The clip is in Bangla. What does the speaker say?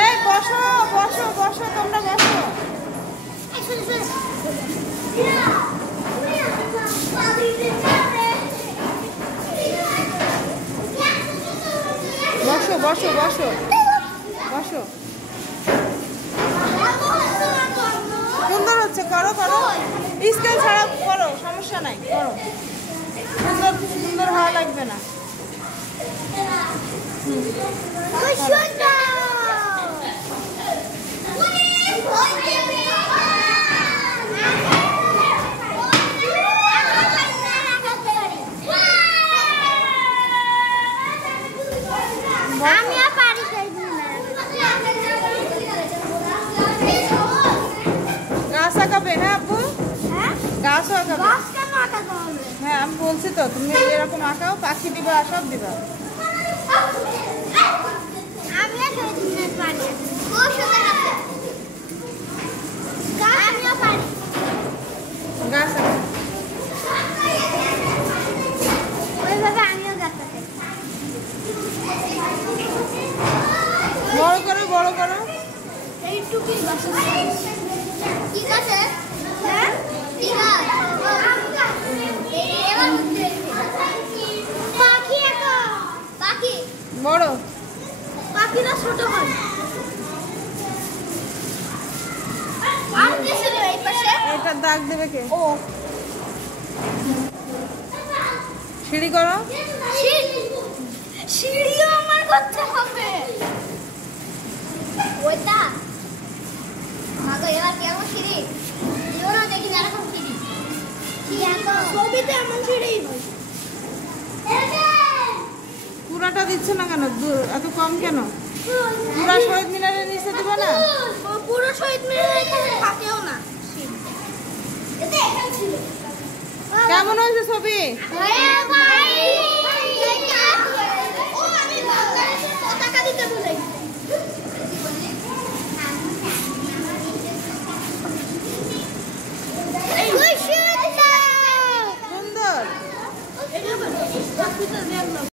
এই বসো বসো বসো, তোমরা বসো। বসো বসো বসো বসো। সুন্দর হচ্ছে, করো করো, স্কেল ছাড়া করো, সমস্যা নাই, করো। সুন্দর সুন্দর হওয়া লাগবে না। গাছ আঁকাবে? হ্যাঁ আপু, গাছও আঁকাবে। হ্যাঁ আমি বলছি তো, তুমি এরকম আঁকাও, পাখি দিবা, সব দিবা। গাছ বড় করো, বড় করো। বড় পাখিরা ছোট হয়। এটা দাগ দেবে কে? ও সিঁড়ি করো। সিঁড়িও আমার করতে হবে। ওইটা মাগো, এবার কেমন সিঁড়ি? না দেখি না এরকম সিঁড়ি। ছবিতে এমন সিঁড়ি হয়। পুরাটা দিচ্ছে না কেন? এত কম কেন? পুরা শহীদ মিনারের নিচে দিবে না? পুরো শহীদ মিনারের এখানে থাকেও না। কেমন হয়েছে ছবি?